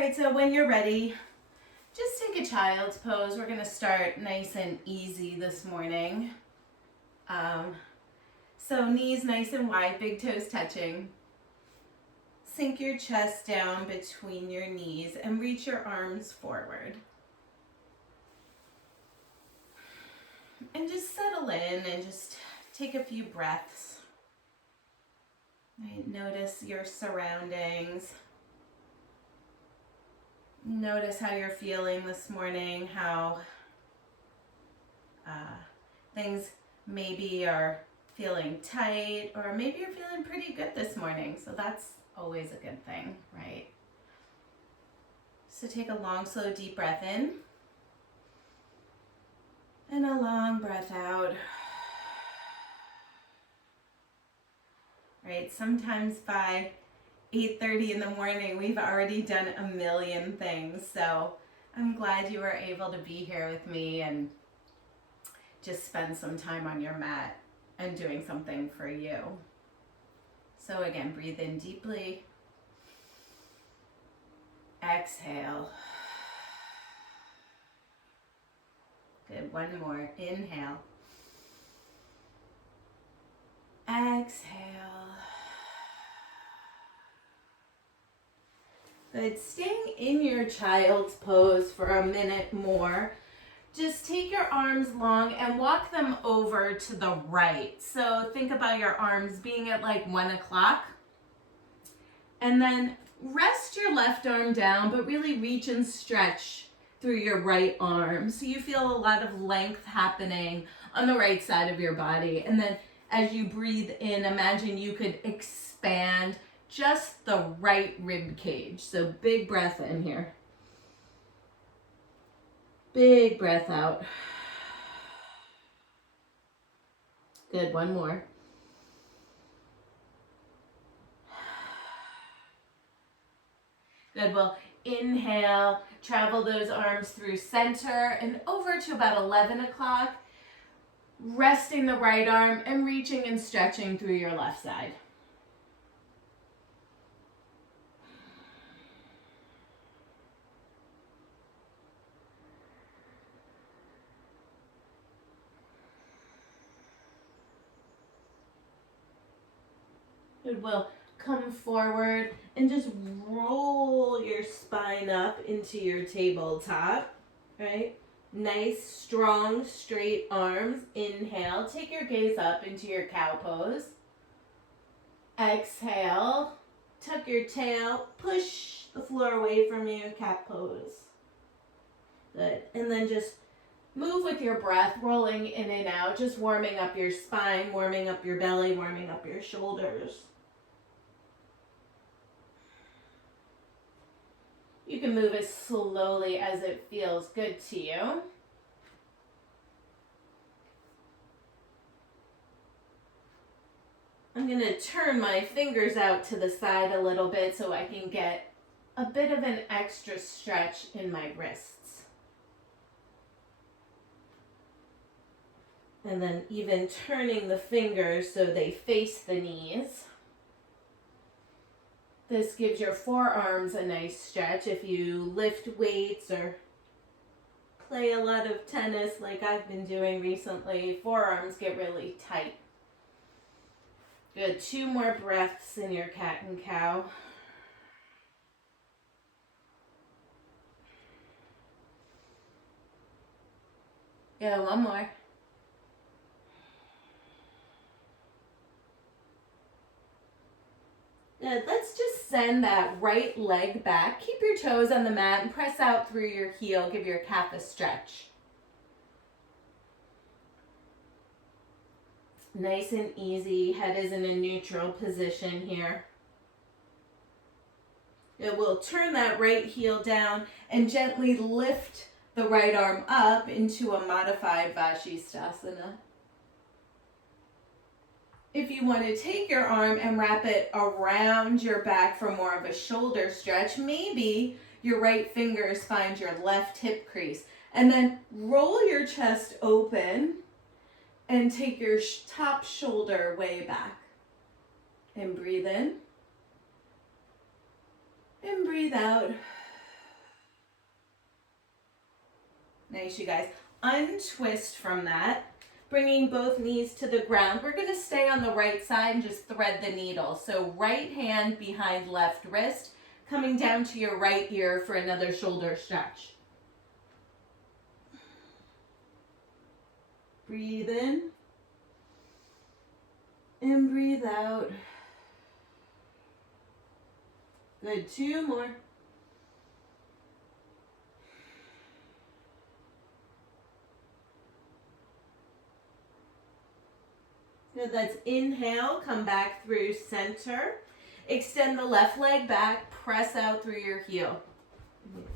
right, so when you're ready, just take a child's pose. We're gonna start nice and easy this morning. So knees nice and wide, big toes touching. Sink your chest down between your knees and reach your arms forward. And just settle in and just take a few breaths. Right, notice your surroundings. Notice how you're feeling this morning, how things maybe are feeling tight, or maybe you're feeling pretty good this morning. So that's always a good thing, right? So take a long, slow, deep breath in. And a long breath out. Right, sometimes by 8:30 in the morning, we've already done a million things. So I'm glad you were able to be here with me and just spend some time on your mat and doing something for you. So again, breathe in deeply. Exhale. Good, one more. Inhale. Exhale. Good. Staying in your child's pose for a minute more. Just take your arms long and walk them over to the right. So think about your arms being at like 1 o'clock. And then rest your left arm down, but really reach and stretch through your right arm. So you feel a lot of length happening on the right side of your body. And then as you breathe in, imagine you could expand just the right rib cage. So big breath in here. Big breath out. Good, one more. Good, well, inhale, travel those arms through center and over to about 11 o'clock. Resting the right arm and reaching and stretching through your left side. Good, well, come forward and just roll your spine up into your tabletop, right? Nice, strong, straight arms. Inhale, take your gaze up into your cow pose. Exhale, tuck your tail, push the floor away from you, cat pose. Good, and then just move with your breath, rolling in and out, just warming up your spine, warming up your belly, warming up your shoulders. You can move as slowly as it feels good to you. I'm going to turn my fingers out to the side a little bit so I can get a bit of an extra stretch in my wrists. And then even turning the fingers so they face the knees. This gives your forearms a nice stretch. If you lift weights or play a lot of tennis like I've been doing recently, forearms get really tight. Good, 2 more breaths in your cat and cow. Good, one more. Good, let's just send that right leg back. Keep your toes on the mat and press out through your heel. Give your calf a stretch. Nice and easy. Head is in a neutral position here. It will turn that right heel down and gently lift the right arm up into a modified Vashisthasana. If you want to take your arm and wrap it around your back for more of a shoulder stretch, maybe your right fingers find your left hip crease. And then roll your chest open and take your top shoulder way back. And breathe in. And breathe out. Nice, you guys. Untwist from that, bringing both knees to the ground. We're gonna stay on the right side and just thread the needle. So right hand behind left wrist, coming down to your right ear for another shoulder stretch. Breathe in and breathe out. Good, 2 more. Good, let's inhale, come back through center. Extend the left leg back, press out through your heel.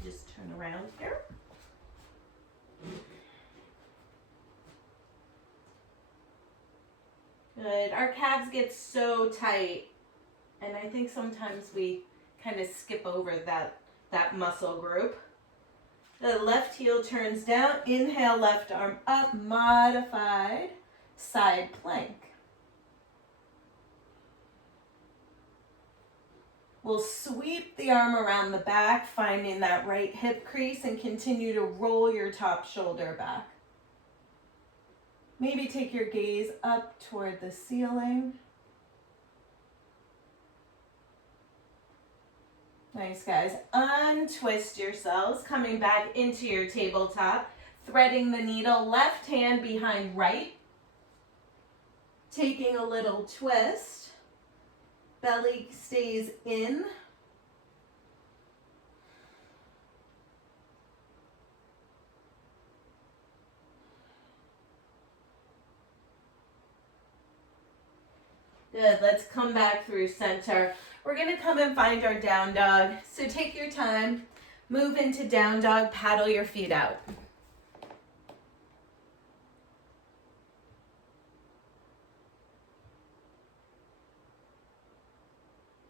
Just turn around here. Good, our calves get so tight, and I think sometimes we kind of skip over that muscle group. The left heel turns down, inhale, left arm up, modified side plank. We'll sweep the arm around the back, finding that right hip crease, and continue to roll your top shoulder back. Maybe take your gaze up toward the ceiling. Nice, guys. Untwist yourselves, coming back into your tabletop, threading the needle, left hand behind right, taking a little twist. Belly stays in. Good, let's come back through center. We're gonna come and find our down dog. So take your time, move into down dog, paddle your feet out.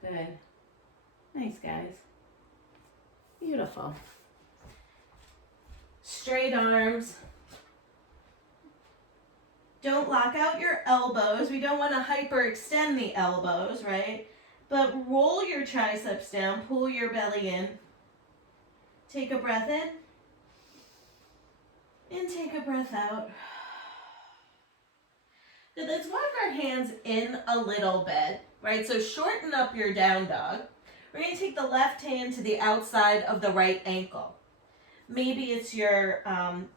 Good. Nice, guys. Beautiful. Straight arms. Don't lock out your elbows. We don't want to hyperextend the elbows, right? But roll your triceps down, pull your belly in. Take a breath in. And take a breath out. Now let's walk our hands in a little bit, right? So shorten up your down dog. We're going to take the left hand to the outside of the right ankle. Maybe it's your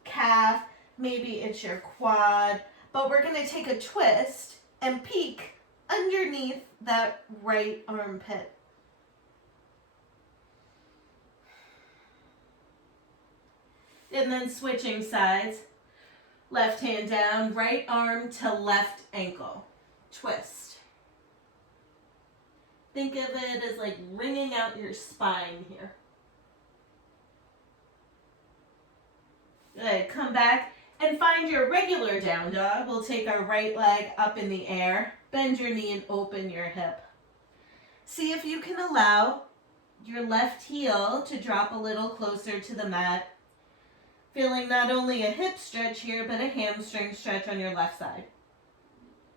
calf, maybe it's your quad, but we're going to take a twist and peek underneath that right armpit. And then switching sides. Left hand down, right arm to left ankle. Twist. Think of it as like wringing out your spine here. Good, come back and find your regular down dog. We'll take our right leg up in the air, bend your knee and open your hip. See if you can allow your left heel to drop a little closer to the mat. Feeling not only a hip stretch here, but a hamstring stretch on your left side.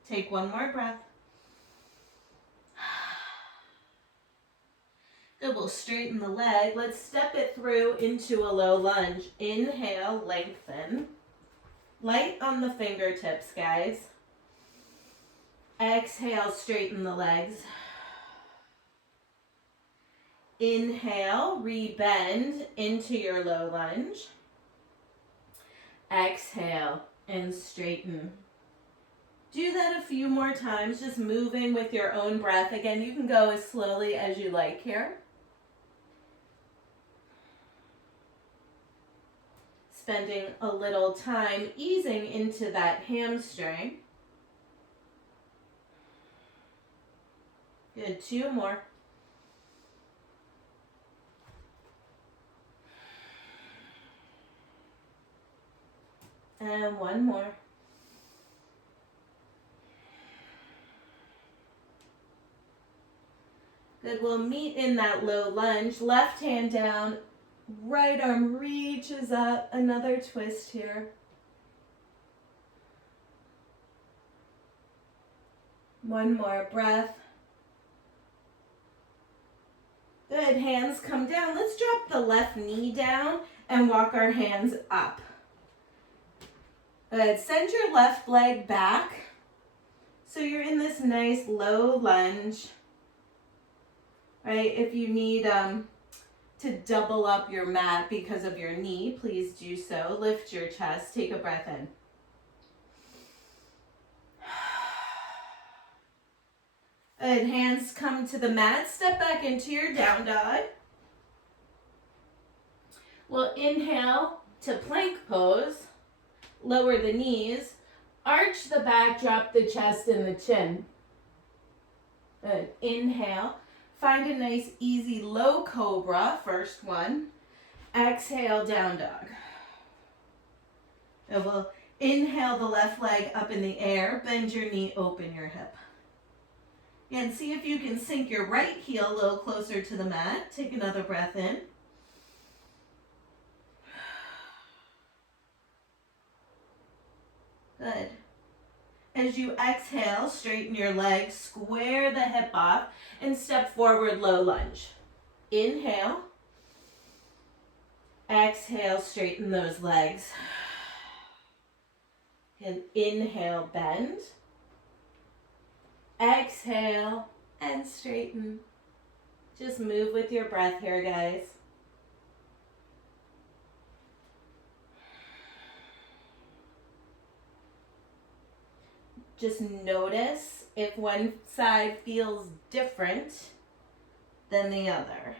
Take one more breath. Good, we'll straighten the leg. Let's step it through into a low lunge. Inhale, lengthen. Light on the fingertips, guys. Exhale, straighten the legs. Inhale, rebend into your low lunge. Exhale and straighten. Do that a few more times, just moving with your own breath. Again, you can go as slowly as you like here. Spending a little time easing into that hamstring. Good, 2 more. And 1 more. Good, we'll meet in that low lunge. Left hand down, right arm reaches up. Another twist here. 1 more breath. Good, hands come down. Let's drop the left knee down and walk our hands up. Good. Send your left leg back. So you're in this nice low lunge. Right? If you need to double up your mat because of your knee, please do so. Lift your chest. Take a breath in. Good. Hands come to the mat. Step back into your down dog. We'll inhale to plank pose. Lower the knees. Arch the back. Drop the chest and the chin. Good. Inhale. Find a nice, easy, low cobra. First one. Exhale, down dog. And we'll inhale the left leg up in the air. Bend your knee, open your hip. And see if you can sink your right heel a little closer to the mat. Take another breath in. Good. As you exhale, straighten your legs, square the hip off, and step forward, low lunge. Inhale. Exhale, straighten those legs. And inhale, bend. Exhale, and straighten. Just move with your breath here, guys. Just notice if one side feels different than the other.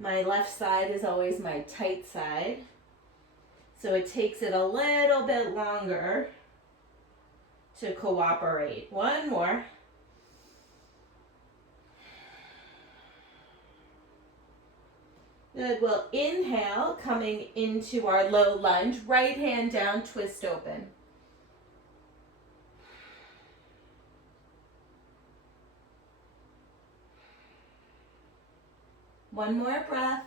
My left side is always my tight side, so it takes it a little bit longer to cooperate. One more. Good. We'll inhale, coming into our low lunge. Right hand down, twist open. One more breath.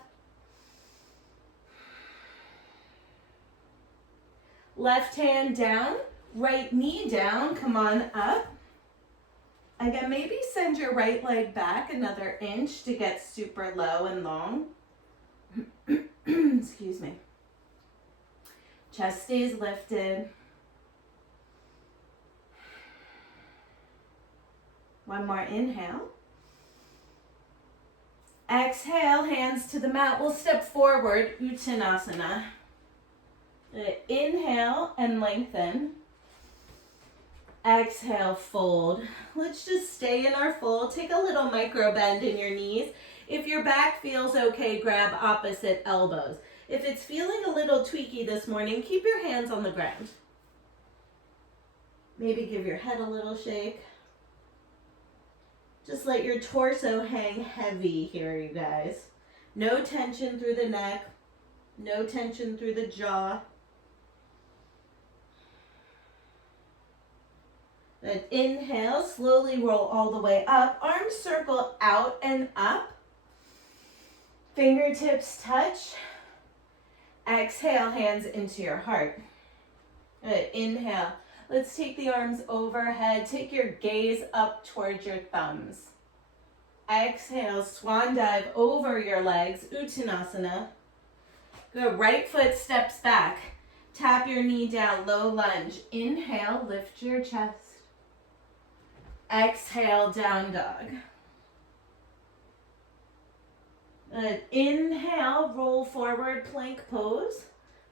Left hand down, right knee down, come on up. Again, maybe send your right leg back another inch to get super low and long. Excuse me. Chest stays lifted. One more inhale. Exhale, hands to the mat. We'll step forward, Uttanasana. Inhale and lengthen. Exhale, fold. Let's just stay in our fold. Take a little micro bend in your knees. If your back feels okay, grab opposite elbows. If it's feeling a little tweaky this morning, keep your hands on the ground. Maybe give your head a little shake. Just let your torso hang heavy here, you guys. No tension through the neck. No tension through the jaw. Then inhale, slowly roll all the way up. Arms circle out and up. Fingertips touch. Exhale, hands into your heart. Good. Inhale. Let's take the arms overhead. Take your gaze up towards your thumbs. Exhale, swan dive over your legs, Uttanasana. Good. Right foot steps back. Tap your knee down, low lunge. Inhale, lift your chest. Exhale, down dog. Good. Inhale, roll forward, plank pose.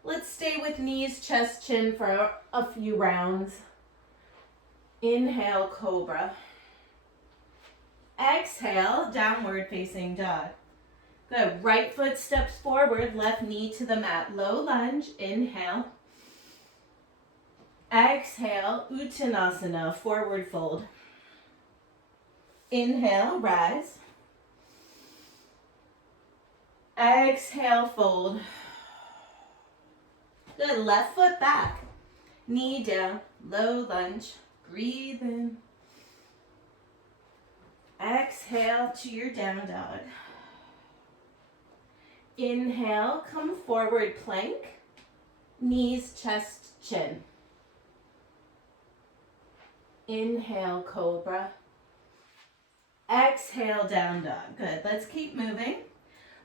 Let's stay with knees, chest, chin for a few rounds. Inhale, cobra. Exhale, downward facing dog. Good. Right foot steps forward, left knee to the mat. Low lunge. Inhale. Exhale, Uttanasana, forward fold. Inhale, rise. Exhale, fold. Good. Left foot back. Knee down. Low lunge. Breathe in. Exhale to your down dog. Inhale, come forward plank. Knees, chest, chin. Inhale, cobra. Exhale, down dog. Good. Let's keep moving.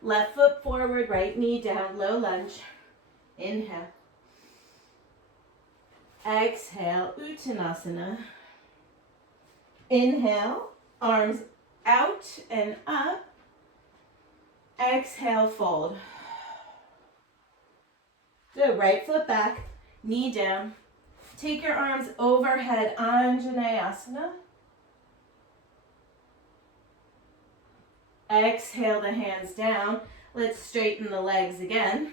Left foot forward, right knee down, low lunge. Inhale. Exhale, Uttanasana. Inhale, arms out and up. Exhale, fold. Good, right foot back, knee down. Take your arms overhead, Anjaneyasana. Exhale the hands down. Let's straighten the legs again.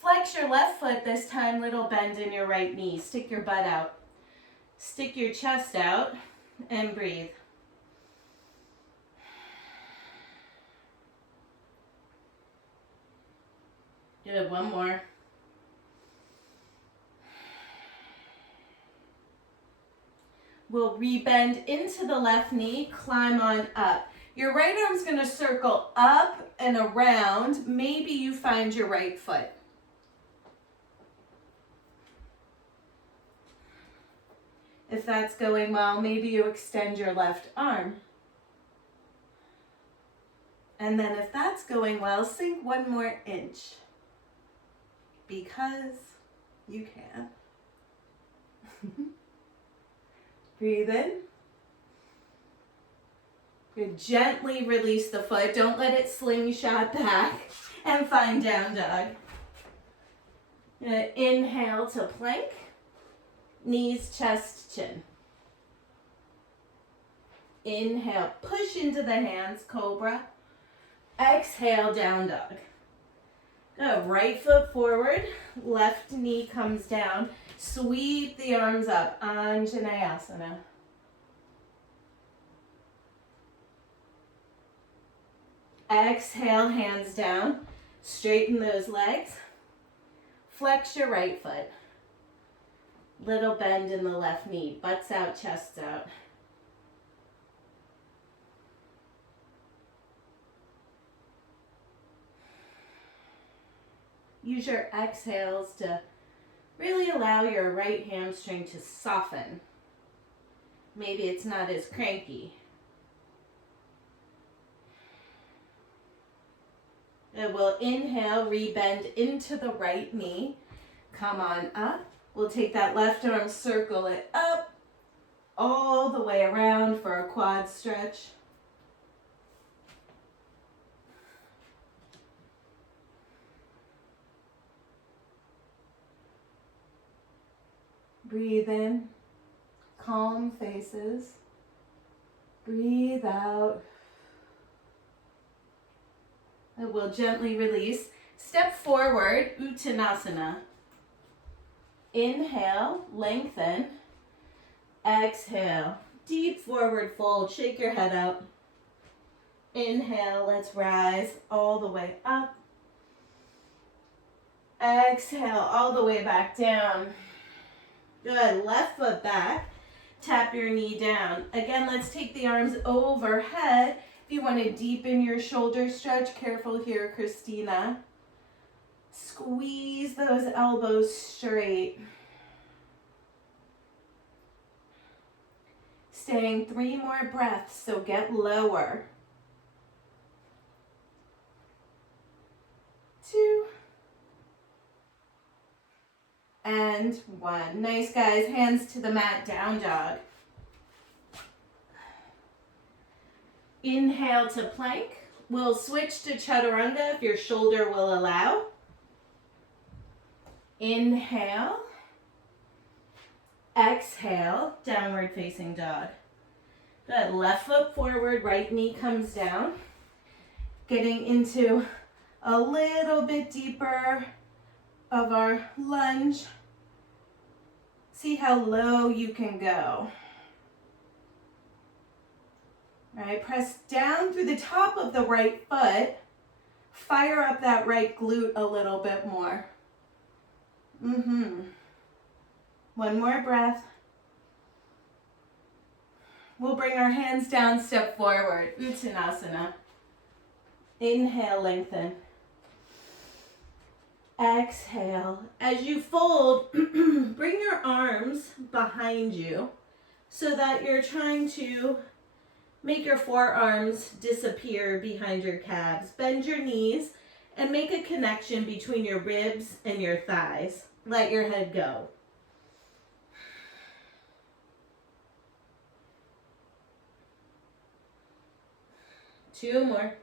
Flex your left foot this time, little bend in your right knee. Stick your butt out. Stick your chest out and breathe. Good, one more. We'll rebend into the left knee, climb on up. Your right arm's gonna circle up and around. Maybe you find your right foot. If that's going well, maybe you extend your left arm. And then if that's going well, sink one more inch. Because you can. Breathe in. Good. Gently release the foot. Don't let it slingshot back. And find down dog. Inhale to plank. Knees, chest, chin. Inhale, push into the hands, cobra. Exhale, down dog. Good. Right foot forward, left knee comes down. Sweep the arms up, Anjaneyasana. Exhale, hands down. Straighten those legs. Flex your right foot. Little bend in the left knee. Butts out, chests out. Use your exhales to really allow your right hamstring to soften. Maybe it's not as cranky. And we'll inhale, rebend into the right knee. Come on up. We'll take that left arm, circle it up, all the way around for a quad stretch. Breathe in, calm faces. Breathe out. And we'll gently release. Step forward, Uttanasana. Inhale, lengthen. Exhale, deep forward fold. Shake your head out. Inhale, let's rise all the way up. Exhale, all the way back down. Good, left foot back. Tap your knee down. Again, let's take the arms overhead. If you want to deepen your shoulder stretch, careful here, Christina. Squeeze those elbows straight. Staying 3 more breaths, so get lower. 2. And 1. Nice, guys. Hands to the mat, down dog. Inhale to plank. We'll switch to chaturanga if your shoulder will allow. Inhale. Exhale, downward facing dog. Good. Left foot forward, right knee comes down. Getting into a little bit deeper of our lunge. See how low you can go. All right, press down through the top of the right foot. Fire up that right glute a little bit more. One more breath. We'll bring our hands down, step forward, Uttanasana. Inhale, lengthen. Exhale. As you fold, bring your arms behind you so that you're trying to make your forearms disappear behind your calves. Bend your knees and make a connection between your ribs and your thighs. Let your head go. 2 more.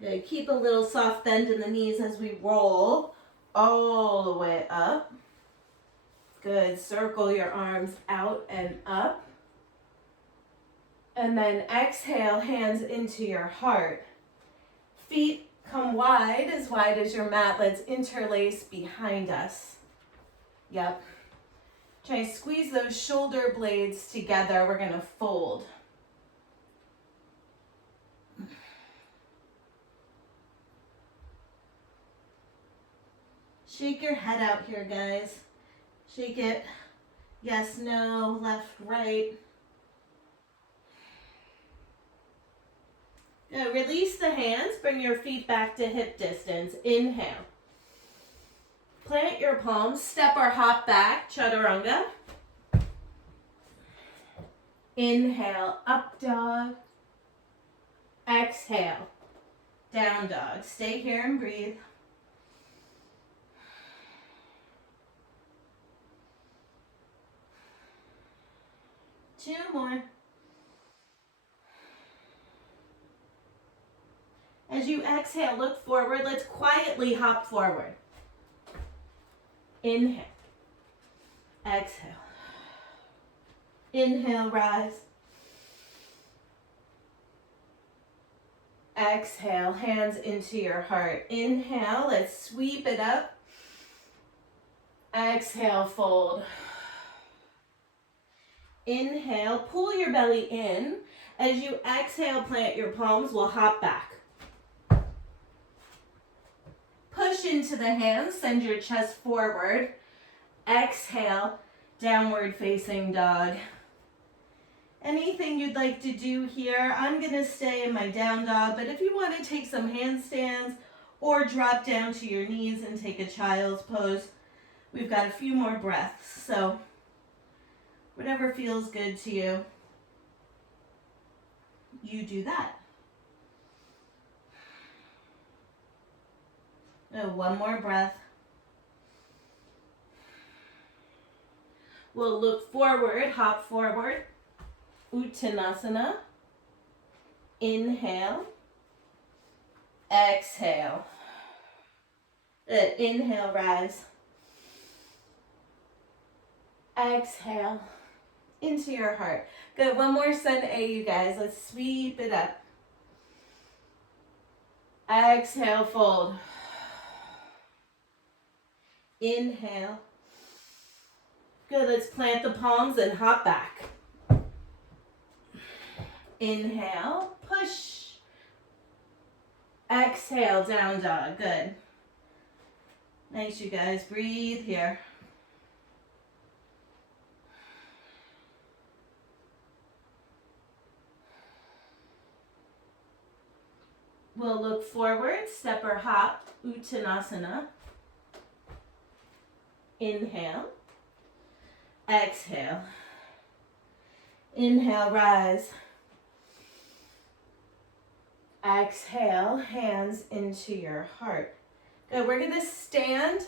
Good. Keep a little soft bend in the knees as we roll all the way up. Good. Circle your arms out and up. And then exhale, hands into your heart. Feet come wide as your mat. Let's interlace behind us. Yep. Try to squeeze those shoulder blades together. We're going to fold. Shake your head out here, guys. Shake it. Yes, no, left, right. Now release the hands. Bring your feet back to hip distance. Inhale. Plant your palms. Step or hop back. Chaturanga. Inhale, up dog. Exhale, down dog. Stay here and breathe. Two more. As you exhale, look forward. Let's quietly hop forward. Inhale. Exhale. Inhale, rise. Exhale, hands into your heart. Inhale, let's sweep it up. Exhale, fold. Inhale, pull your belly in. As you exhale, plant your palms. We'll hop back. Push into the hands, send your chest forward. Exhale, downward facing dog. Anything you'd like to do here, I'm going to stay in my down dog, but if you want to take some handstands or drop down to your knees and take a child's pose, we've got a few more breaths. So whatever feels good to you, you do that. Oh, one more breath. We'll look forward, hop forward. Uttanasana. Inhale. Exhale. Inhale, rise. Exhale. Into your heart. Good. One more sun A, you guys. Let's sweep it up. Exhale, fold. Inhale. Good. Let's plant the palms and hop back. Inhale, push. Exhale, down dog. Good. Nice, you guys. Breathe here. We'll look forward, step or hop, Uttanasana. Inhale. Exhale. Inhale, rise. Exhale, hands into your heart. Good, we're gonna stand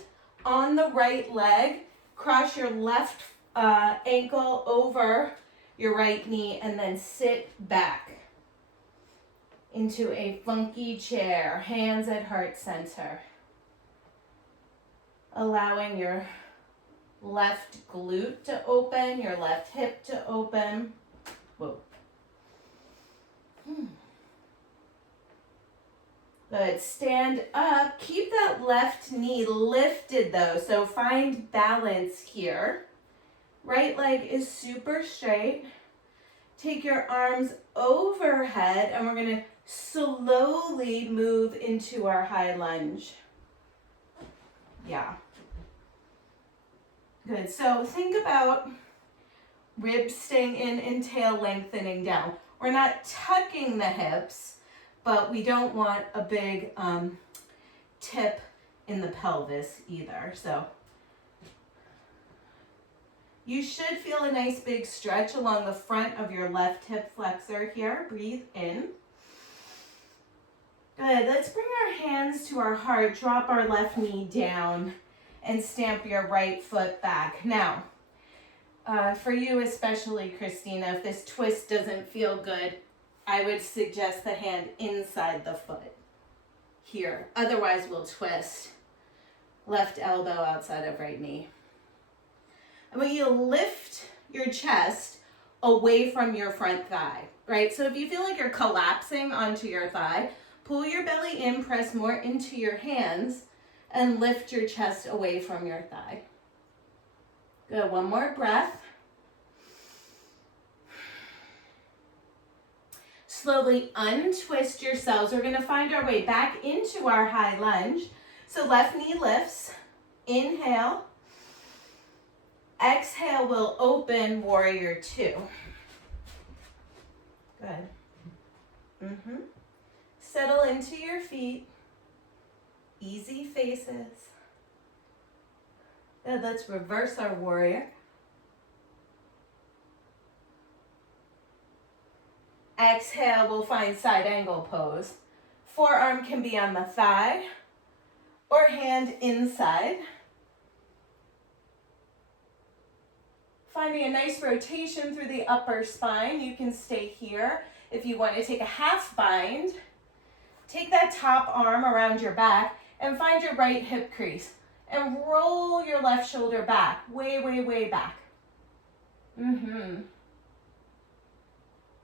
on the right leg, cross your left ankle over your right knee, and then sit back into a funky chair, hands at heart center. Allowing your left glute to open, your left hip to open. Whoa. Good. Stand up. Keep that left knee lifted though, so find balance here. Right leg is super straight. Take your arms overhead and we're going to slowly move into our high lunge. Yeah. Good. So think about ribs staying in and tail lengthening down. We're not tucking the hips, but we don't want a big tip in the pelvis either. So you should feel a nice big stretch along the front of your left hip flexor here. Breathe in. Good. Let's bring our hands to our heart. Drop our left knee down and stamp your right foot back. Now, For you especially, Christina, if this twist doesn't feel good, I would suggest the hand inside the foot here. Otherwise, we'll twist left elbow outside of right knee. I want you to lift your chest away from your front thigh, right? So if you feel like you're collapsing onto your thigh, pull your belly in, press more into your hands, and lift your chest away from your thigh. Good, one more breath. Slowly untwist yourselves. We're gonna find our way back into our high lunge. So left knee lifts, inhale. Exhale, we'll open warrior two. Good. Settle into your feet. Easy faces. Good, let's reverse our warrior. Exhale, we'll find side angle pose. Forearm can be on the thigh or hand inside. Finding a nice rotation through the upper spine. You can stay here. If you want to take a half bind, take that top arm around your back and find your right hip crease. And roll your left shoulder back, way, way, way back.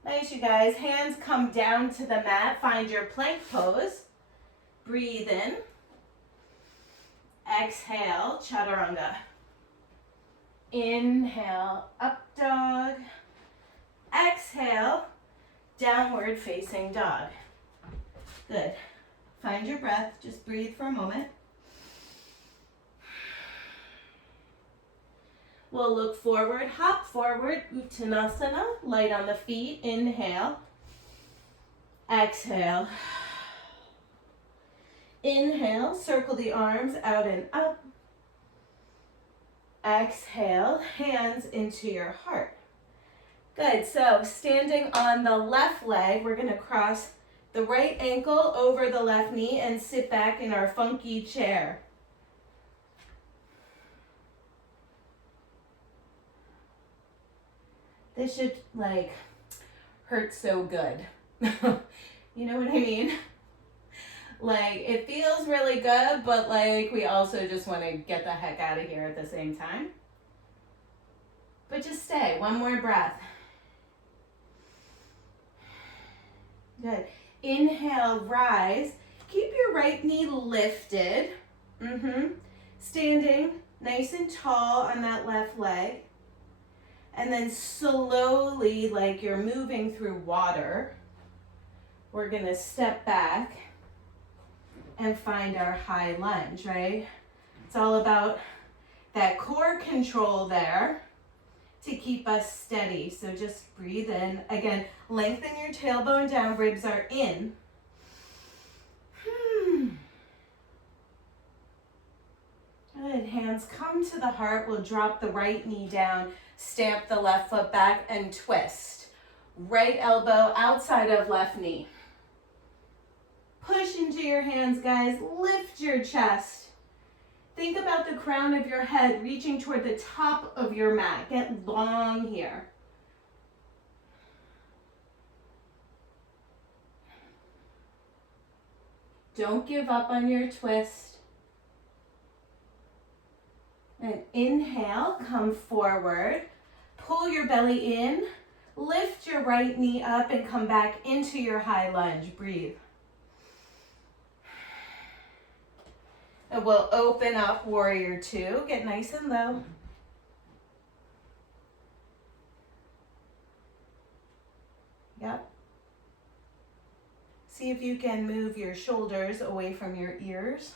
Nice, you guys. Hands come down to the mat. Find your plank pose. Breathe in. Exhale, chaturanga. Inhale, up dog. Exhale, downward facing dog. Good. Find your breath. Just breathe for a moment. We'll look forward, hop forward, Uttanasana, light on the feet. Inhale. Exhale. Inhale, circle the arms out and up. Exhale, hands into your heart. Good, so standing on the left leg, we're gonna cross the right ankle over the left knee and sit back in our funky chair. This should hurt so good. You know what I mean? It feels really good, but we also just want to get the heck out of here at the same time. But just stay, one more breath. Good. Inhale, rise. Keep your right knee lifted. Standing nice and tall on that left leg. And then slowly, like you're moving through water, we're gonna step back and find our high lunge, right? It's all about that core control there to keep us steady. So just breathe in. Again, lengthen your tailbone down, ribs are in. Good, hands come to the heart. We'll drop the right knee down, stamp the left foot back and twist. Right elbow outside of left knee. Push into your hands, guys. Lift your chest. Think about the crown of your head reaching toward the top of your mat. Get long here. Don't give up on your twist. And inhale, come forward. Pull your belly in. Lift your right knee up and come back into your high lunge. Breathe. And we'll open up warrior two. Get nice and low. Yep. See if you can move your shoulders away from your ears.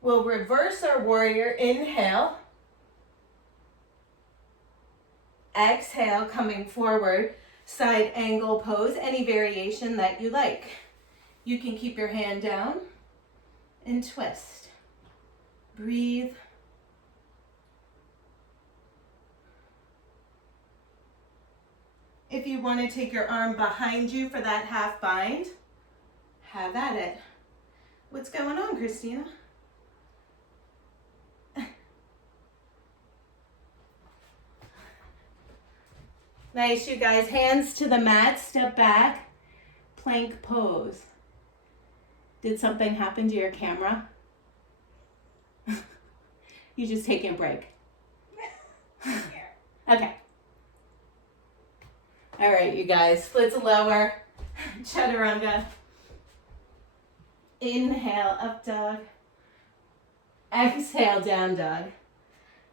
We'll reverse our warrior. Inhale. Exhale, coming forward. Side angle pose, any variation that you like. You can keep your hand down and twist. Breathe. If you want to take your arm behind you for that half bind, have at it. What's going on, Christina? Nice, you guys. Hands to the mat, step back, plank pose. Did something happen to your camera? You just taking a break. Okay. All right, you guys. Splits lower. Chaturanga. Inhale, up dog. Exhale, down dog.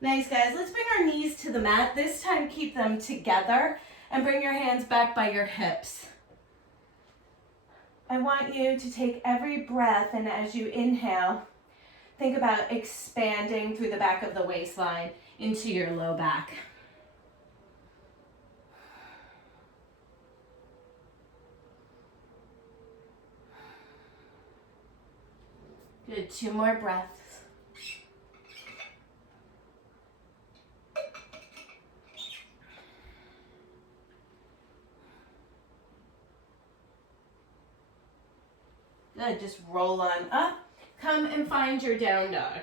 Nice, guys. Let's bring our knees to the mat. This time, keep them together and bring your hands back by your hips. I want you to take every breath, and as you inhale, think about expanding through the back of the waistline into your low back. Good, 2 more breaths. Good, just roll on up. Come and find your down dog.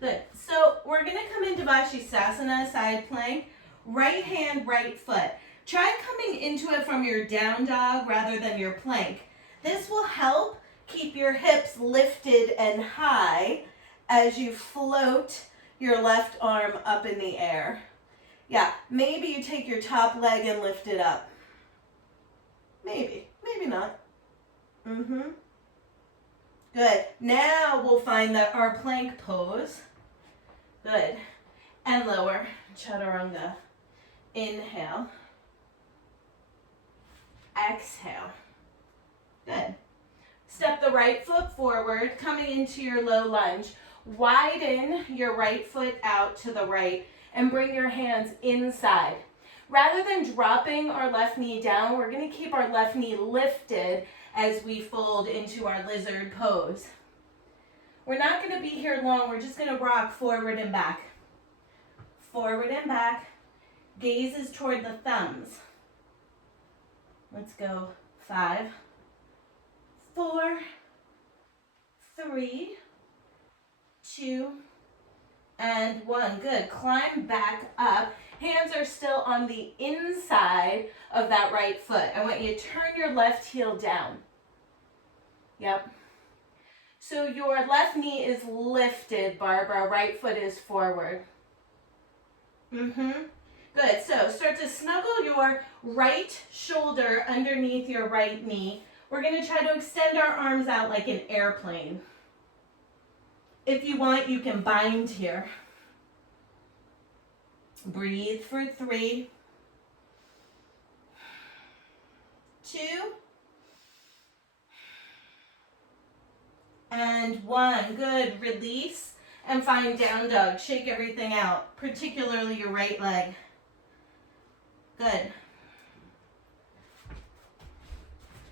Good, so we're gonna come into Vashisthasana, side plank. Right hand, right foot. Try coming into it from your down dog rather than your plank. This will help keep your hips lifted and high as you float your left arm up in the air. Yeah, maybe you take your top leg and lift it up. Maybe not. Good. Now we'll find our plank pose. Good. And lower, chaturanga. Inhale. Exhale. Good. Step the right foot forward, coming into your low lunge. Widen your right foot out to the right and bring your hands inside. Rather than dropping our left knee down, we're going to keep our left knee lifted as we fold into our lizard pose. We're not going to be here long. We're just going to rock forward and back. Forward and back. Gaze is toward the thumbs. Let's go. 5, 4, 3, 2, and 1. Good. Climb back up. Hands are still on the inside of that right foot. I want you to turn your left heel down. Yep. So your left knee is lifted, Barbara. Right foot is forward. Good. So start to snuggle your right shoulder underneath your right knee. We're going to try to extend our arms out like an airplane. If you want, you can bind here. Breathe for 3, 2, and 1. Good. Release and find down dog. Shake everything out, particularly your right leg. Good.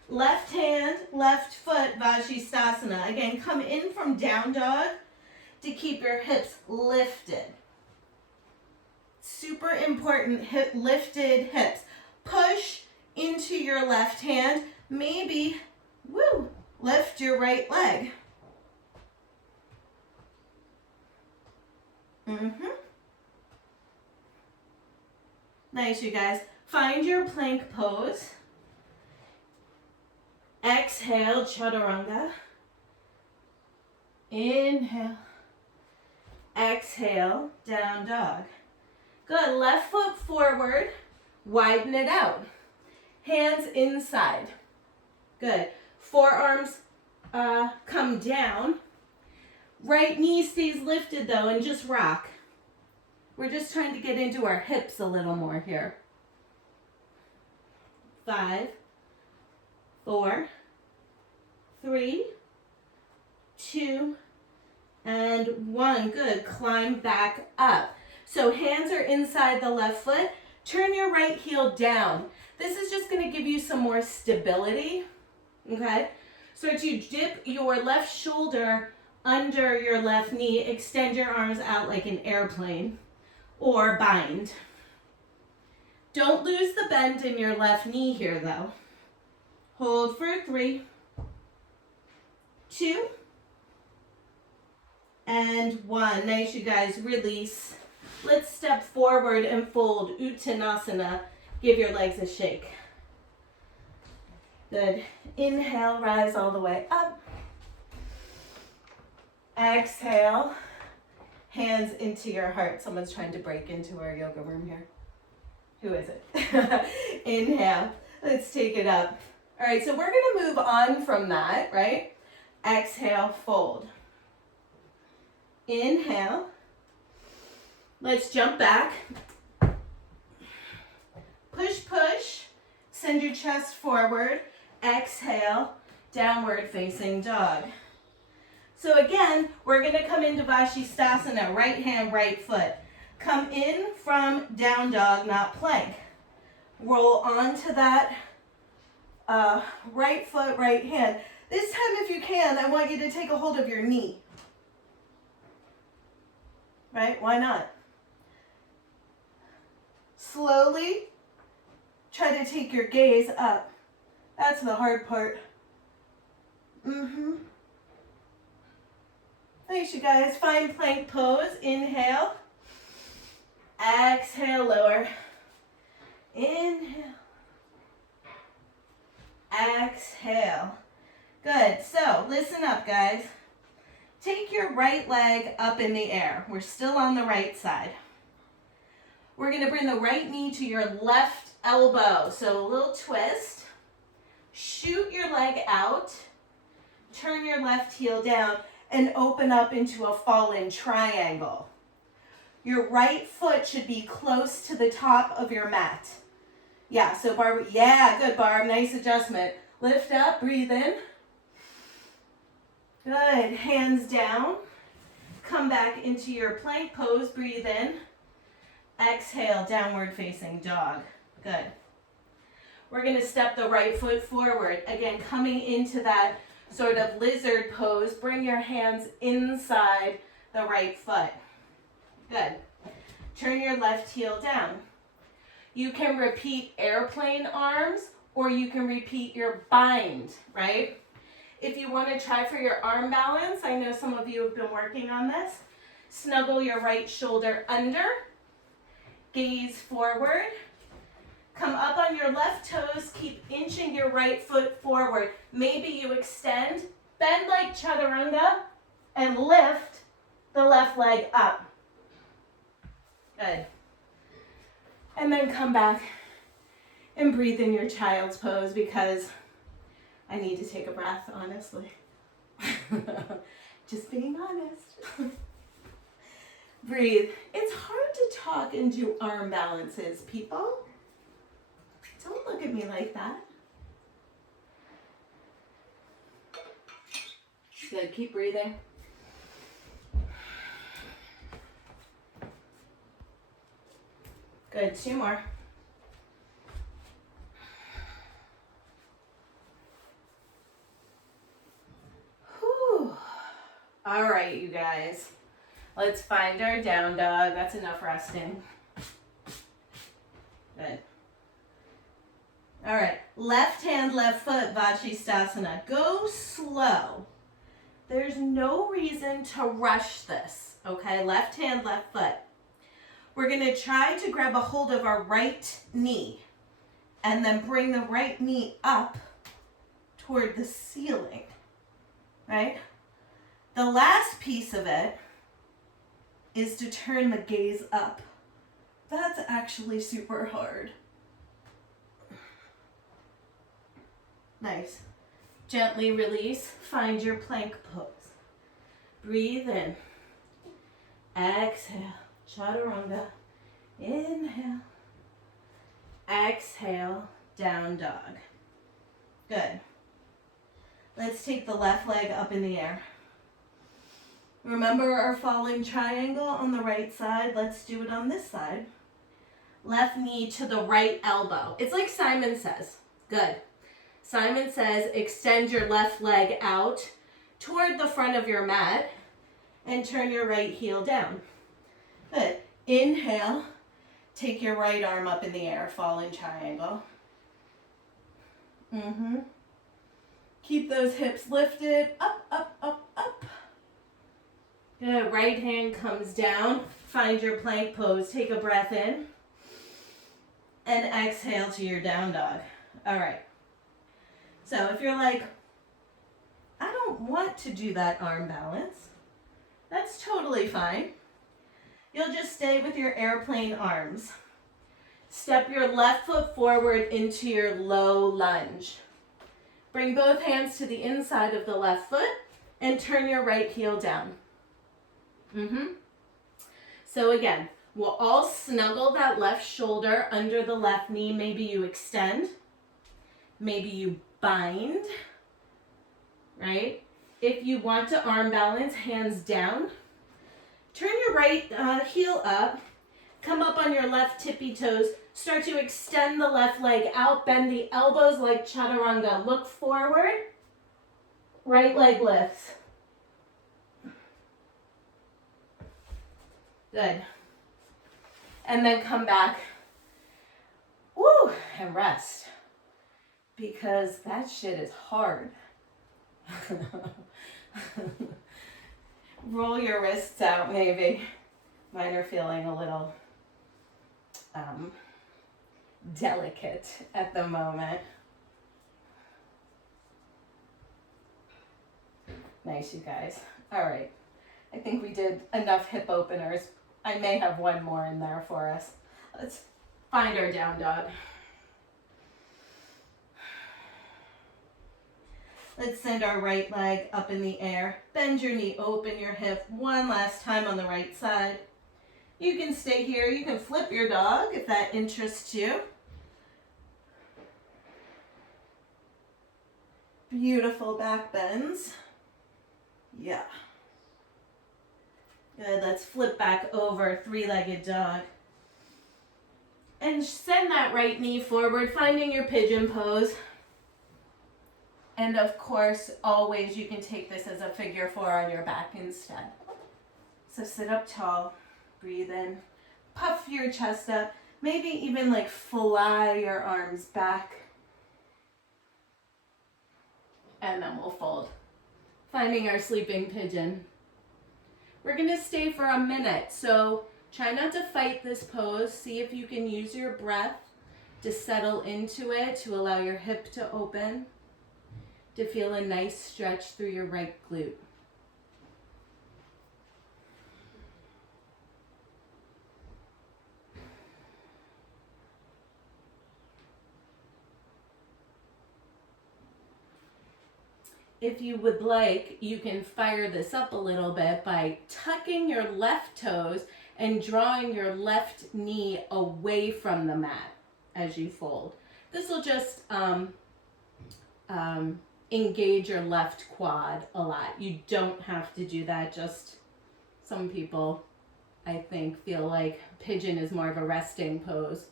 Left hand, left foot, Vashisthasana. Again, come in from down dog to keep your hips lifted. Super important, lifted hips. Push into your left hand. Maybe, lift your right leg. Nice, you guys. Find your plank pose. Exhale, chaturanga. Inhale. Exhale, down dog. Good. Left foot forward. Widen it out. Hands inside. Good. Forearms come down. Right knee stays lifted though, and just rock. We're just trying to get into our hips a little more here. 5, 4, 3, 2, and 1. Good. Climb back up. So hands are inside the left foot. Turn your right heel down. This is just going to give you some more stability. Okay? So to dip your left shoulder under your left knee, extend your arms out like an airplane, or bind. Don't lose the bend in your left knee here though. Hold for 3, 2, And 1. Nice, you guys. Release. Let's step forward and fold. Uttanasana. Give your legs a shake. Good. Inhale, rise all the way up. Exhale. Hands into your heart. Someone's trying to break into our yoga room here. Who is it? Inhale. Let's take it up. All right, so we're going to move on from that, right? Exhale, fold. Inhale. Let's jump back. Push, push. Send your chest forward. Exhale, downward facing dog. So again, we're going to come into Vashisthasana, right hand, right foot. Come in from down dog, not plank. Roll onto that right foot, right hand. This time, if you can, I want you to take a hold of your knee. Right? Why not? Slowly try to take your gaze up. That's the hard part. Nice, you guys. Find plank pose. Inhale. Exhale, lower. Inhale. Exhale. Good. So, listen up, guys. Take your right leg up in the air. We're still on the right side. We're going to bring the right knee to your left elbow. So, a little twist. Shoot your leg out. Turn your left heel down and open up into a fallen triangle. Your right foot should be close to the top of your mat. Yeah, so Barb, yeah, good Barb, nice adjustment. Lift up, breathe in. Good, hands down. Come back into your plank pose, breathe in. Exhale, downward facing dog. Good. We're gonna step the right foot forward. Again, coming into that sort of lizard pose, bring your hands inside the right foot. Good. Turn your left heel down. You can repeat airplane arms or you can repeat your bind, right? If you want to try for your arm balance, I know some of you have been working on this. Snuggle your right shoulder under. Gaze forward. Come up on your left toes. Keep inching your right foot forward. Maybe you extend, bend like chaturanga, and lift the left leg up. Good. And then come back and breathe in your child's pose because I need to take a breath, honestly. Just being honest. Breathe. It's hard to talk and do arm balances, people. Don't look at me like that. Good. Keep breathing. Good. 2 more. Whew. All right, you guys. Let's find our down dog. That's enough resting. Good. All right. Left hand, left foot, Vashisthasana. Go slow. There's no reason to rush this, okay? Left hand, left foot. We're going to try to grab a hold of our right knee and then bring the right knee up toward the ceiling, right? The last piece of it is to turn the gaze up. That's actually super hard. Nice. Gently release. Find your plank pose. Breathe in. Exhale. Chaturanga. Inhale. Exhale. Down dog. Good. Let's take the left leg up in the air. Remember our falling triangle on the right side? Let's do it on this side. Left knee to the right elbow. It's like Simon says. Good. Simon says extend your left leg out toward the front of your mat and turn your right heel down. Good. Inhale. Take your right arm up in the air, falling triangle. Keep those hips lifted. Up, up, up, up. Good. right hand comes down. Find your plank pose. Take a breath in. And exhale to your down dog. All right. So if you're like, I don't want to do that arm balance, that's totally fine. You'll just stay with your airplane arms. Step your left foot forward into your low lunge. Bring both hands to the inside of the left foot and turn your right heel down. So again, we'll all snuggle that left shoulder under the left knee. Maybe you extend. Maybe you bind, right? If you want to arm balance, hands down. Turn your right heel up. Come up on your left tippy toes. Start to extend the left leg out. Bend the elbows like chaturanga. Look forward. Right leg lifts. Good. And then come back. Woo, and rest. Because that shit is hard. Roll your wrists out maybe. Mine are feeling a little delicate at the moment. Nice, you guys. All right. I think we did enough hip openers. I may have one more in there for us. Let's find our down dog. Let's send our right leg up in the air. Bend your knee, open your hip. One last time on the right side. You can stay here. You can flip your dog if that interests you. Beautiful back bends. Yeah. Good, let's flip back over, three-legged dog. And send that right knee forward, finding your pigeon pose. And of course, always you can take this as a figure four on your back instead. So sit up tall, breathe in, puff your chest up, maybe even like fly your arms back. And then we'll fold. Finding our sleeping pigeon. We're gonna stay for a minute, so try not to fight this pose. See if you can use your breath to settle into it, to allow your hip to open, to feel a nice stretch through your right glute. If you would like, you can fire this up a little bit by tucking your left toes and drawing your left knee away from the mat as you fold. This will just engage your left quad a lot. You don't have to do that. Just some people, I think, feel like pigeon is more of a resting pose,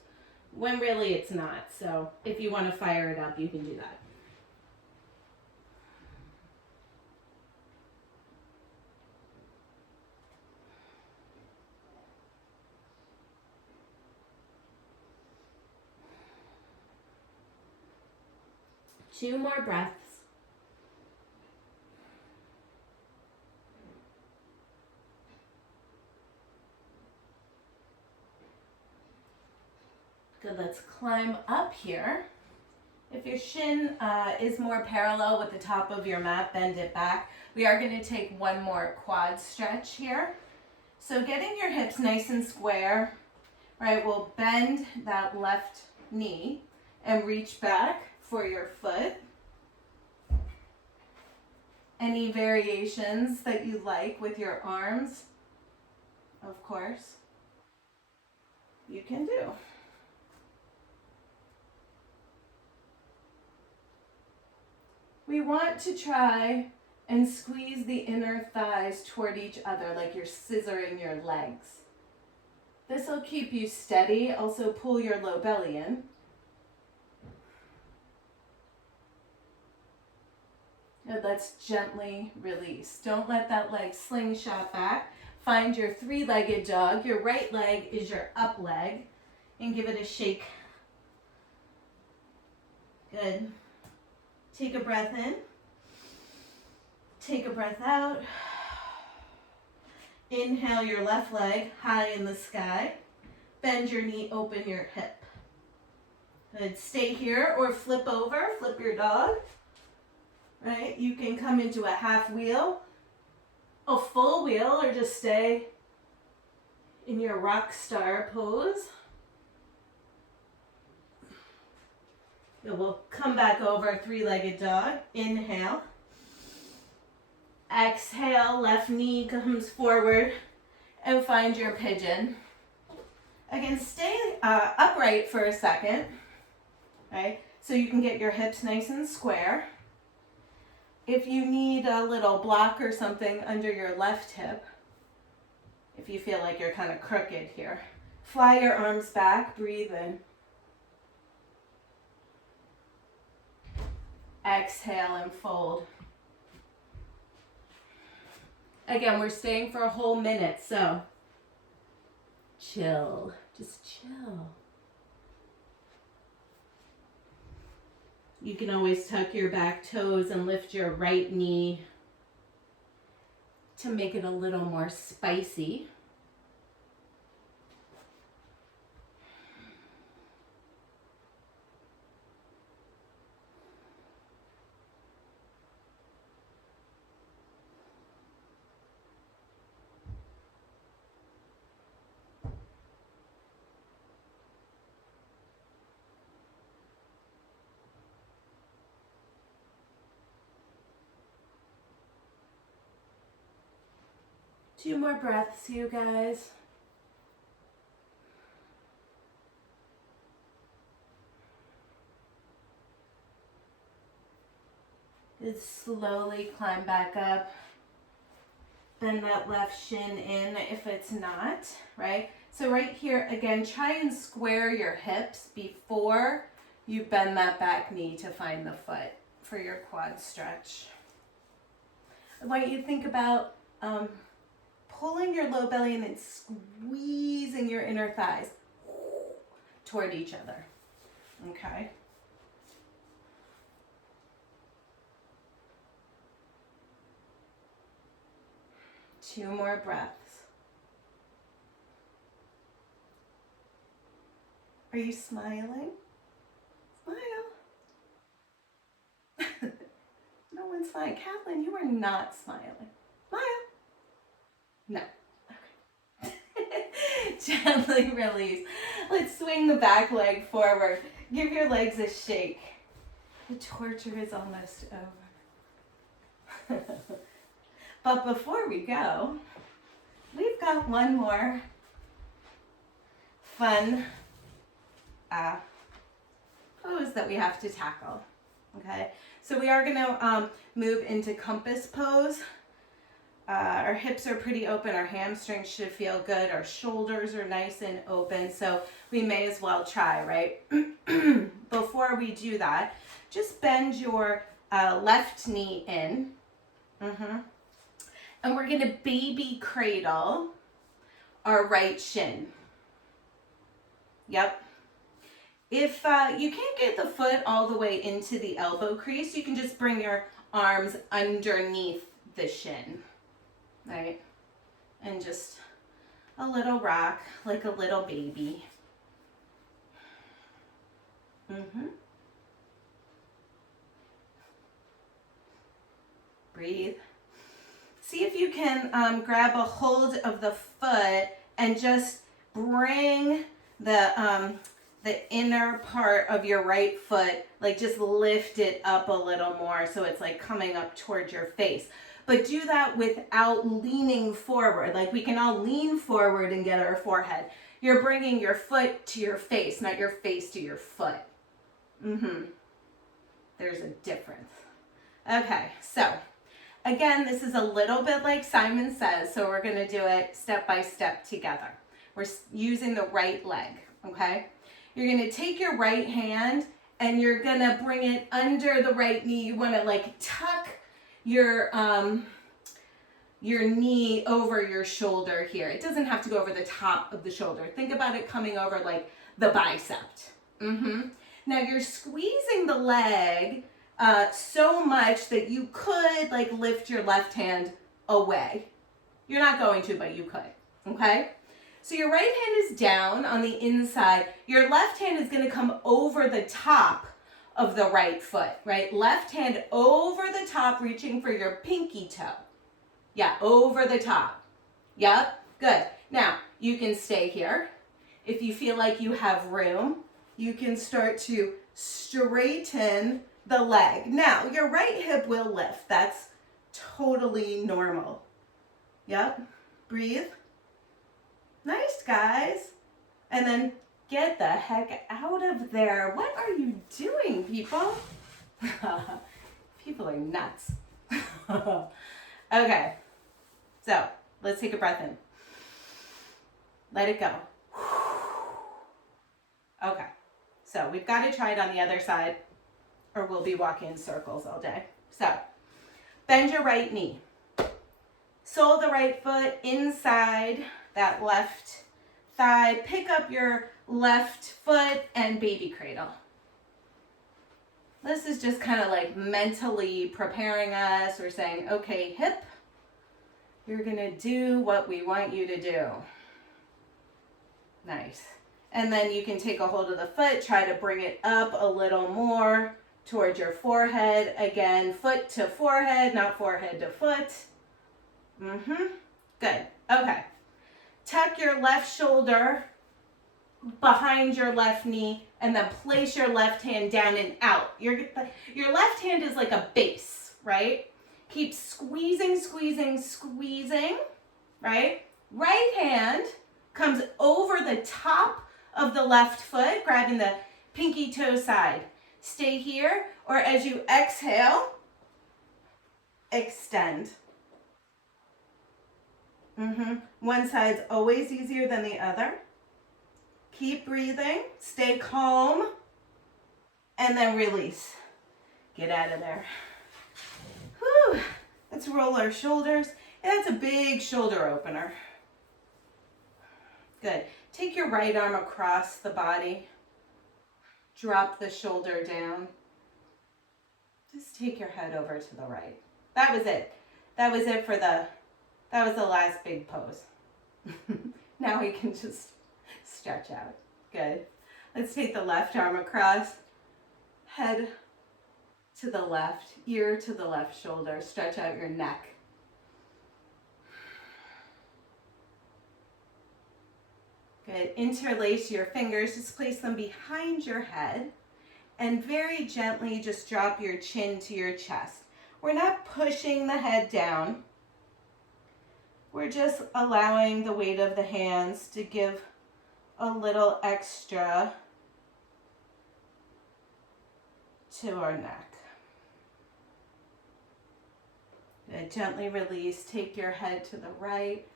when really it's not. So if you want to fire it up, you can do that. Two more breaths. Good, let's climb up here. If your shin is more parallel with the top of your mat, bend it back. We are going to take one more quad stretch here. So getting your hips nice and square, right? We'll bend that left knee and reach back for your foot. Any variations that you like with your arms, of course, you can do. We want to try and squeeze the inner thighs toward each other like you're scissoring your legs. This will keep you steady. Also pull your low belly in. And let's gently release. Don't let that leg slingshot back. Find your three-legged dog. Your right leg is your up leg. And give it a shake. Good. Take a breath in. Take a breath out. Inhale your left leg high in the sky. Bend your knee, open your hip. Good. Stay here or flip over, flip your dog. Right? You can come into a half wheel, a full wheel, or just stay in your rock star pose. And we'll come back over, three-legged dog. Inhale. Exhale, left knee comes forward and find your pigeon. Again, stay upright for a second, right? So you can get your hips nice and square. If you need a little block or something under your left hip, if you feel like you're kind of crooked here, fly your arms back, breathe in. Exhale and fold. Again, we're staying for a whole minute, so chill, just chill. You can always tuck your back toes and lift your right knee to make it a little more spicy. Two more breaths, you guys. Just slowly climb back up. Bend that left shin in if it's not, right? So right here, again, try and square your hips before you bend that back knee to find the foot for your quad stretch. I want you to think about pulling your low belly and then squeezing your inner thighs toward each other, okay? Two more breaths. Are you smiling? Smile. No one's smiling. Kathleen, you are not smiling. Smile. No. Okay. Gently release. Let's swing the back leg forward. Give your legs a shake. The torture is almost over. But before we go, we've got one more fun pose that we have to tackle. Okay, so we are going to move into compass pose. Our hips are pretty open, our hamstrings should feel good, our shoulders are nice and open, so we may as well try, right? Before we do that, just bend your left knee in. And we're going to baby cradle our right shin. Yep. If you can't get the foot all the way into the elbow crease, you can just bring your arms underneath the shin, right? And just a little rock, like a little baby. Breathe. See if you can grab a hold of the foot and just bring the inner part of your right foot, like just lift it up a little more so it's like coming up towards your face. But do that without leaning forward. Like we can all lean forward and get our forehead. You're bringing your foot to your face, not your face to your foot. There's a difference. Okay, so again, this is a little bit like Simon Says, so we're going to do it step by step together. We're using the right leg, okay? You're going to take your right hand and you're going to bring it under the right knee. You want to like tuck your knee over your shoulder here. It doesn't have to go over the top of the shoulder. Think about it coming over like the bicep. Now you're squeezing the leg so much that you could like lift your left hand away, You're not going to, but you could, okay? So your right hand is down on the inside. Your left hand is gonna come over the top of the right foot, right? Left hand over the top, reaching for your pinky toe. Yeah, over the top. Yep, good. Now, you can stay here. If you feel like you have room, you can start to straighten the leg. Now, your right hip will lift. That's totally normal. Yep, breathe. Nice, guys. And then get the heck out of there. What are you doing, people? People are nuts. Okay, so let's take a breath in. Let it go. Okay, so we've got to try it on the other side or we'll be walking in circles all day. So bend your right knee. Sole the right foot inside that left thigh. Pick up your left foot and baby cradle. This is just kind of like mentally preparing us. We're saying, okay, hip, you're gonna do what we want you to do. Nice. And then you can take a hold of the foot, try to bring it up a little more towards your forehead. Again, foot to forehead, not forehead to foot. Good. Okay. Tuck your left shoulder behind your left knee and then place your left hand down and out. Your left hand is like a base, right? Keep squeezing, squeezing, squeezing, right? Right hand comes over the top of the left foot, grabbing the pinky toe side. Stay here, or as you exhale, extend. One side's always easier than the other. Keep breathing, stay calm, and then release. Get out of there. Whew. Let's roll our shoulders. And that's a big shoulder opener. Good. Take your right arm across the body. Drop the shoulder down. Just take your head over to the right. That was it. That was it for that was the last big pose. Now we can just stretch out. Good. Let's take the left arm across. Head to the left, ear to the left shoulder. Stretch out your neck. Good. Interlace your fingers. Just place them behind your head. And very gently just drop your chin to your chest. We're not pushing the head down. We're just allowing the weight of the hands to give a little extra to our neck. Good. Gently release. Take your head to the right.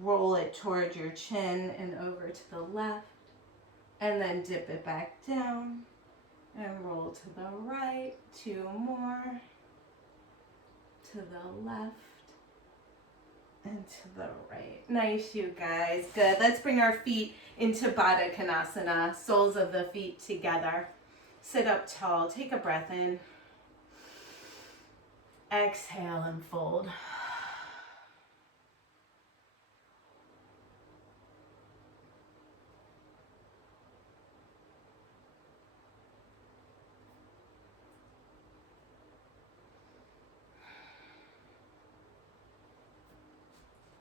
Roll it toward your chin and over to the left. And then dip it back down. And roll to the right. 2 more. To the left. And to the right. Nice, you guys. Good. Let's bring our feet into Baddha Konasana. Soles of the feet together. Sit up tall. Take a breath in. Exhale and fold.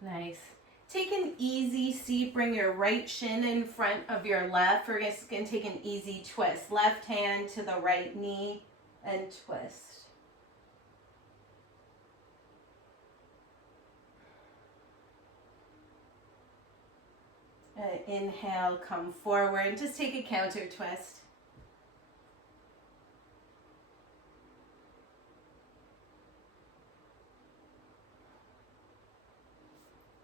Nice. Take an easy seat. Bring your right shin in front of your left. We're just going to take an easy twist. Left hand to the right knee and twist. Inhale, come forward. Just take a counter twist.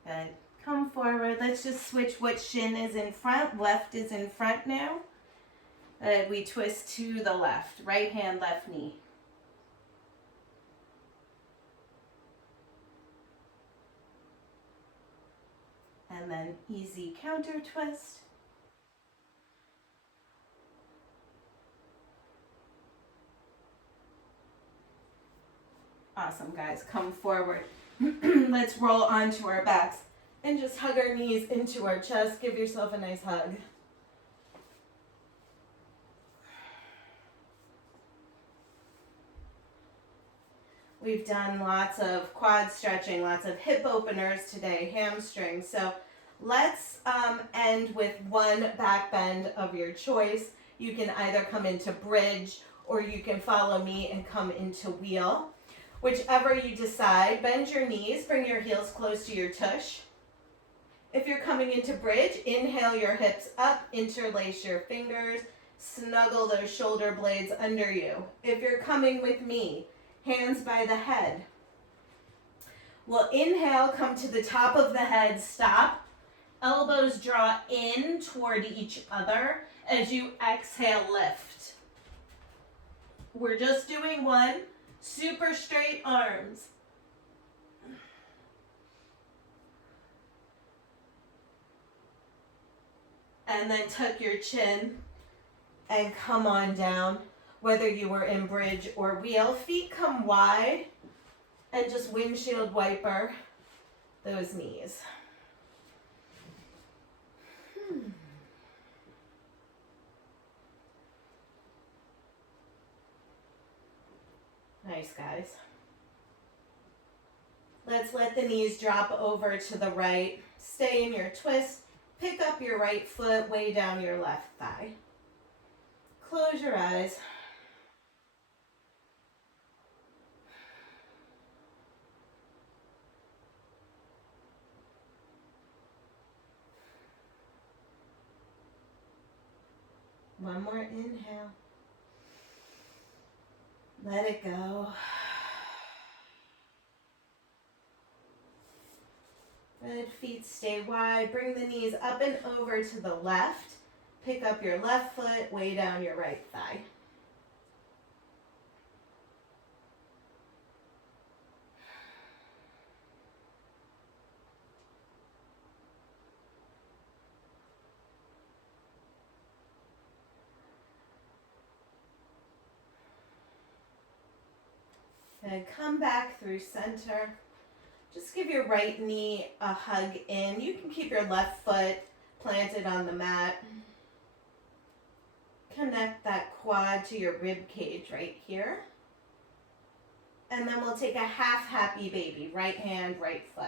Good. Come forward. Let's just switch what shin is in front. Left is in front now. We twist to the left. Right hand, left knee. And then easy counter twist. Awesome, guys. Come forward. Let's roll onto our backs and just hug our knees into our chest. Give yourself a nice hug. We've done lots of quad stretching, lots of hip openers today, hamstrings. So let's end with one back bend of your choice. You can either come into bridge or you can follow me and come into wheel. Whichever you decide, bend your knees, bring your heels close to your tush. If you're coming into bridge, inhale your hips up, interlace your fingers, snuggle those shoulder blades under you. If you're coming with me, hands by the head. We'll inhale, come to the top of the head, stop. Elbows draw in toward each other. As you exhale, lift. We're just doing one. Super straight arms. And then tuck your chin and come on down. Whether you were in bridge or wheel, feet come wide and just windshield wiper those knees. Nice, guys. Let's let the knees drop over to the right. Stay in your twist. Pick up your right foot, way down your left thigh. Close your eyes. One more inhale. Let it go. Good, feet stay wide. Bring the knees up and over to the left. Pick up your left foot, way down your right thigh. And come back through center. Just give your right knee a hug in. You can keep your left foot planted on the mat. Connect that quad to your rib cage right here. And then we'll take a half happy baby. Right hand, right foot.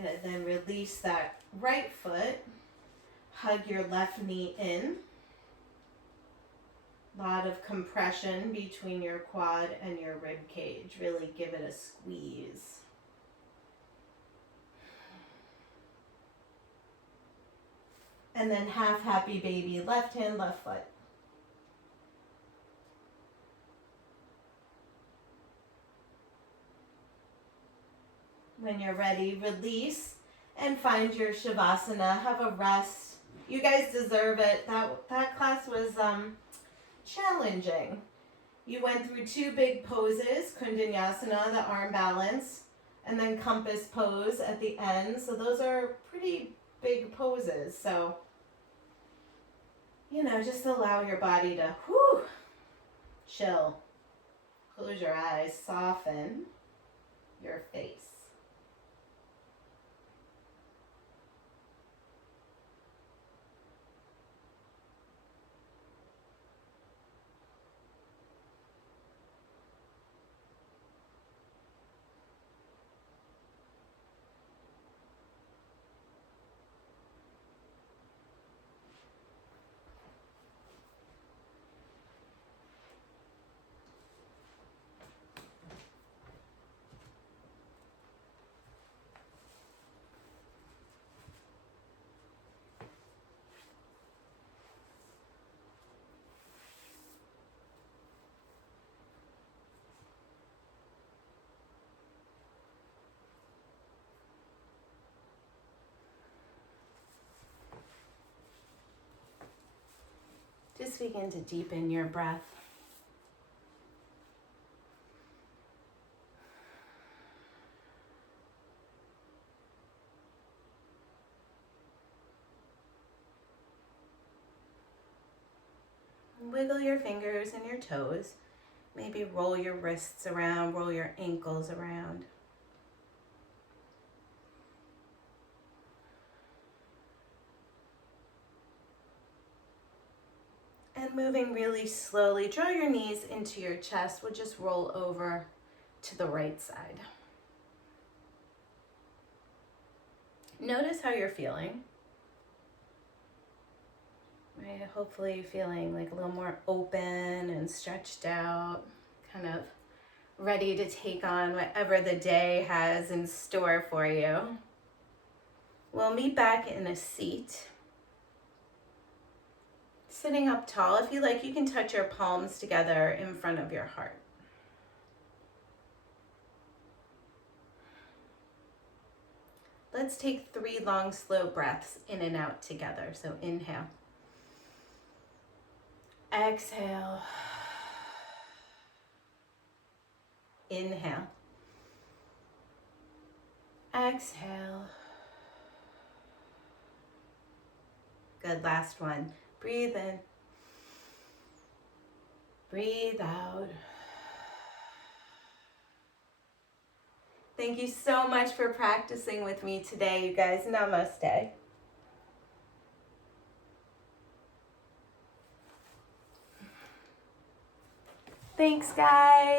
Good, then release that right foot. Hug your left knee in. A lot of compression between your quad and your rib cage. Really give it a squeeze. And then half happy baby, left hand, left foot. When you're ready, release and find your Shavasana. Have a rest. You guys deserve it. That class was challenging. You went through two big poses, Kundanyasana, the arm balance, and then compass pose at the end. So those are pretty big poses. So, just allow your body to chill. Close your eyes, soften your face. Just begin to deepen your breath. Wiggle your fingers and your toes. Maybe roll your wrists around, roll your ankles around. And moving really slowly, draw your knees into your chest. We'll just roll over to the right side. Notice how you're feeling. Right, hopefully you're feeling like a little more open and stretched out, kind of ready to take on whatever the day has in store for you. We'll meet back in a seat. Sitting up tall, if you like, you can touch your palms together in front of your heart. Let's take 3 long, slow breaths in and out together. So inhale. Exhale. Inhale. Exhale. Good, last one. Breathe in. Breathe out. Thank you so much for practicing with me today, you guys. Namaste. Thanks, guys.